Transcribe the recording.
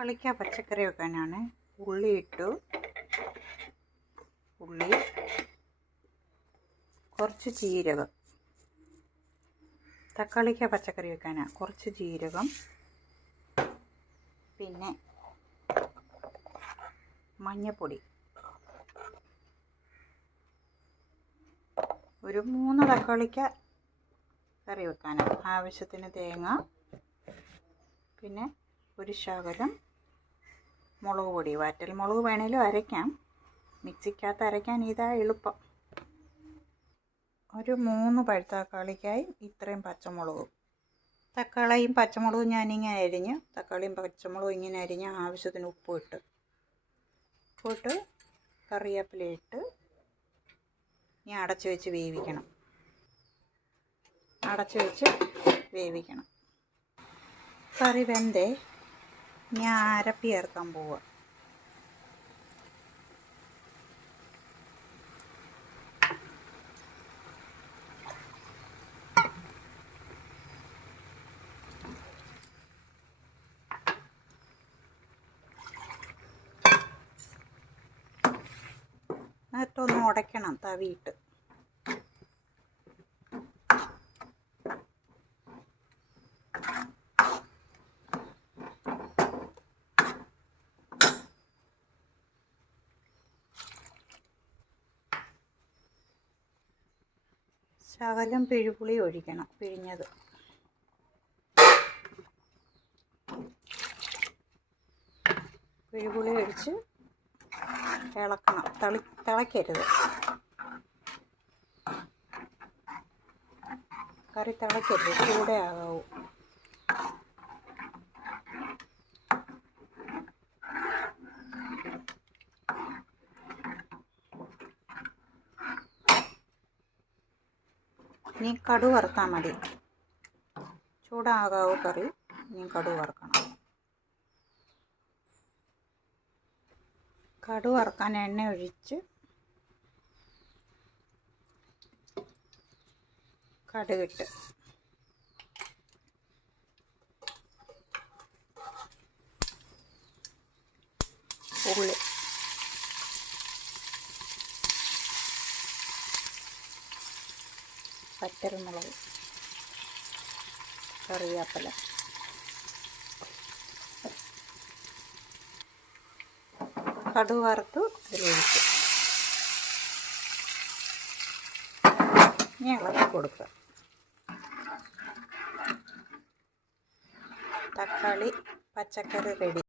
തക്കാളിക്ക പച്ചക്കറി വെക്കാനാണ്. ഉള്ളി ഇട്ടു. ഉള്ളി, കുറച്ച് ജീരകം. തക്കാളിക്ക പച്ചക്കറി വെക്കാനാണ്. കുറച്ച് ജീരകം, പിന്നെ മഞ്ഞൾപ്പൊടി, ഒരു 3 തക്കാളിക്ക കറി വെക്കാനാണ്. ആവശ്യത്തിന് തേങ്ങ, പിന്നെ ഒരു ശകലം മുളക് പൊടി. വറ്റൽ മുളക് വേണേലും അരയ്ക്കാം, മിക്സിക്കകത്ത് അരയ്ക്കാൻ ഇതാ എളുപ്പം. ഒരു 3 പഴുത്ത തക്കാളിക്കായും ഇത്രയും പച്ചമുളകും. തക്കാളിയും പച്ചമുളകും ഞാനിങ്ങനെ അരിഞ്ഞ്, തക്കാളിയും പച്ചമുളകും ഇങ്ങനെ അരിഞ്ഞ് ആവശ്യത്തിന് ഉപ്പിട്ട് കറിവേപ്പില ഇട്ട് ഇനി അടച്ചു വെച്ച് വേവിക്കണം. കറി വെന്തേ ഞാൻ അരപ്പ് ചേർക്കാൻ പോവുക. എന്നിട്ടൊന്ന് ഉടയ്ക്കണം തവിയിട്ട്. ശകലം പിഴുപുളി ഒഴിക്കണം, പിഴിഞ്ഞത്. പിഴുപുളി ഒഴിച്ച് ഇളക്കണം. തിളയ്ക്കരുത്. കറി തിളയ്ക്കരുത്, ചൂടേ ആകാവൂ. ഇനി കടുക് വറുത്താൽ മതി. ചൂടാകാവൂ കറി. ഇനി കടുക് വറുക്കണം. കടുക് വറുക്കാൻ എണ്ണ ഒഴിച്ച് കടുകിട്ട് ഉള്ളി, വറ്റൽമുളക്, കറിവേപ്പില, കടുക് വറുത്ത് അതിലൊഴിച്ച് ഇനി ഇളക്കി കൊടുക്കുക. തക്കാളി പച്ചക്കറി റെഡി.